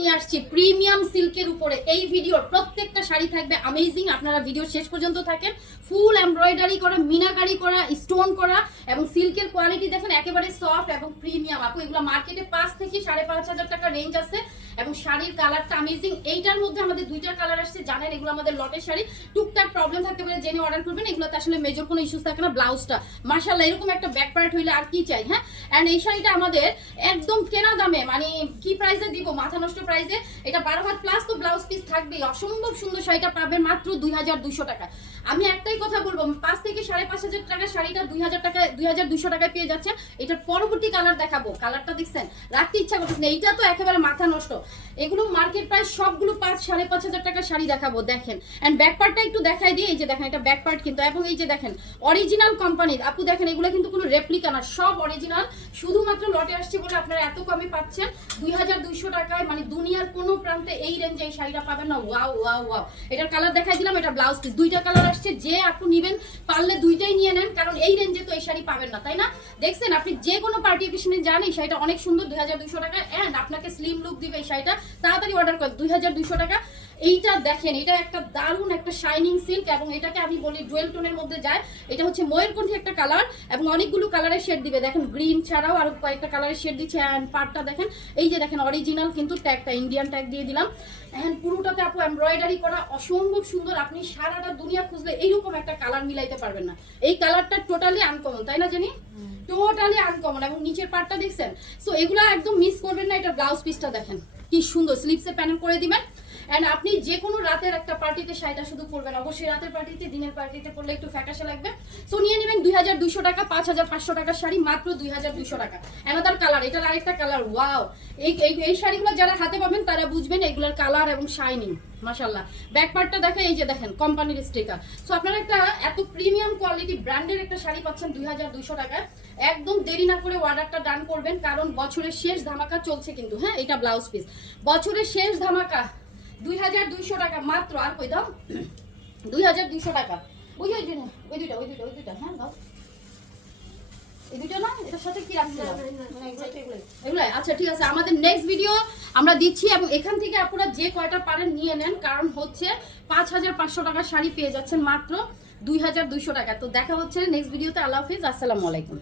নিয়ে আসছি প্রিমিয়াম সিল্কের উপরে এই ভিডিওর প্রত্যেকটা শাড়ি থাকবে অ্যামেজিং। আপনারা ভিডিও শেষ পর্যন্ত থাকেন। ফুল এমব্রয়ডারি করা, মিনাকারি করা, স্টোন করা এবং সিল্কের কোয়ালিটি দেখেন একেবারে সফট এবং প্রিমিয়াম। আপু এগুলো মার্কেটে 5 থেকে 5,500 টাকা রেঞ্জ আছে এবং শাড়ির কালারটা অ্যামেজিং। এইটার মধ্যে আমাদের দুইটা কালার আসছে, জানেন এগুলো আমাদের লটের শাড়ি। টুকটাক প্রবলেম থাকতে পারে, জেনে অর্ডার করবেন। এগুলোতে আসলে মেজর কোনো ইস্যুস থাকে না। ব্লাউজটা মাশাআল্লাহ এরকম একটা ব্যাক পার্ট হইলে আর কি চাই। হ্যাঁ, এন্ড এই শাড়িটা আমাদের একদম কেনা দামে, মানে কি প্রাইসে দিব, মাথা নষ্ট প্রাইসে। এটা 12 হাত প্লাস তো ব্লাউজ পিস থাকবেই। অসম্ভব সুন্দর শাড়িটা পাবেন মাত্র 2200 টাকা। আমি একটাই কথা বলবো, 5 থেকে 5,500 টাকার শাড়িটা 2000 টাকা 2200 টাকায় পেয়ে যাচ্ছেন। এটার পরবর্তী কালার দেখাবো। কালারটা দেখছেন, রাখতে ইচ্ছা করতেছে না। এইটা তো একেবারে মাথা নষ্ট। এগুলো মার্কেট প্রাইস সবগুলো 5,500 টাকার শাড়ি দেখাবো। দেখেন এন্ড ব্যাক পার্টটা একটু দেখাই দিই। এই যে দেখেন এটা ব্যাক পার্ট কিন্তু, এবং এই যে দেখেন অরিজিনাল কোম্পানির। আপু দেখেন এগুলো কিন্তু কোনো রেপ্লিকা না, সব অরিজিনাল। শুধুমাত্র লটে আসছে বলে আপনারা এত কমে পাচ্ছেন 2200 টাকায়। মানে দুনিয়ার কোনো প্রান্তে এই রেঞ্জে এই শাড়িটা পাবেন না। Wow wow wow. এটার কালার দেখাই দিলাম। এটা ব্লাউজ পিস, দুইটা কালার আসছে। যে আপু নেবেন পারলে দুইটাই নিয়ে নেন, কারণ এই রেঞ্জে তো এই শাড়ি পাবেন না, তাই না? দেখছেন আপনি যে কোনো পার্টি অকেশনে যান, এই শাড়িটা অনেক সুন্দর 2200 টাকা। এন্ড আপনাকে স্লিম লুক দিবে এই শাড়িটা। তাড়াতাড়ি অর্ডার করেন। 2200 টাকা। এইটা দেখেন, এটা একটা দারুণ একটা শাইনিং সিল্ক এবং এটাকে আমি বলি ডুয়েল টোনের মধ্যে যায়। এটা হচ্ছে ময়ূরকণ্ঠী একটা কালার এবং অনেকগুলো কালারের শেড দিবে। দেখেন গ্রিন ছাড়াও আরো কয়েকটা কালারের শেড দিচ্ছে। এন্ড পার্টটা দেখেন, এই যে দেখেন অরিজিনাল কিন্তু ট্যাগটা ইন্ডিয়ান ট্যাগ দিয়ে দিলাম। এন্ড পুরোটাতে আপু এমব্রয়ডারি করা, অসম্ভব সুন্দর। আপনি সারাটা দুনিয়া খুঁজলে এইরকম একটা কালার মিলাইতে পারবেন না। এই কালারটা টোটালি আনকমন, তাই না জানি? Totally uncommon. এবং নিচের পার্টটা দেখছেন। সো এগুলো একদম মিস করবেন না। এটা ব্লাউজ পিসটা দেখেন কি সুন্দর, স্লিপসে প্যানেল করে দিবেন। এন্ড আপনি যে কোনো রাতের একটা পার্টিতে শাড়িটা শুধু পরবেন। অবশ্যই রাতের পার্টিতে, দিনের পার্টিতে পরলে একটু ফ্যাকাশে লাগবে। সো নিয়ে নেবেন 2200 টাকা। 5,500 টাকার শাড়ি মাত্র 2200 টাকা। অ্যানাদার কালার, এটার আরেকটা কালার। ওয়াও, এই শাড়িগুলো যারা হাতে পাবেন তারা বুঝবেন এগুলোর কালার এবং শাইনিং মাশাআল্লাহ। ব্যাক পার্টটা দেখে, এই যে দেখেন কোম্পানির স্টিকার। সো আপনারা একটা এত প্রিমিয়াম কোয়ালিটি ব্র্যান্ডের একটা শাড়ি পাচ্ছেন 2200 টাকায়। একদম দেরি না করে অর্ডারটা ডান করবেন, কারণ বছরের শেষ ধামাকা চলছে কিন্তু। হ্যাঁ, এটা ব্লাউজ পিস, বছরের শেষ ধামাকা 2200 টাকা মাত্র। আর কই দাও 2200 টাকা। ওই দুইটা হ্যাঁ দাও। এই দুটো না, এটার সাথে কি রাখছিলাম এগুলো। আচ্ছা ঠিক আছে, আমাদের নেক্সট ভিডিও আমরা দিচ্ছি এবং এখান থেকে আপনারা যে কয়টা পারেন নিয়ে নেন, কারণ হচ্ছে 5,500 টাকার শাড়ি পেয়ে যাচ্ছেন মাত্র 2200 টাকা। তো দেখা হচ্ছে নেক্সট ভিডিওতে। আল্লাহ হাফিজ, আসসালামু আলাইকুম।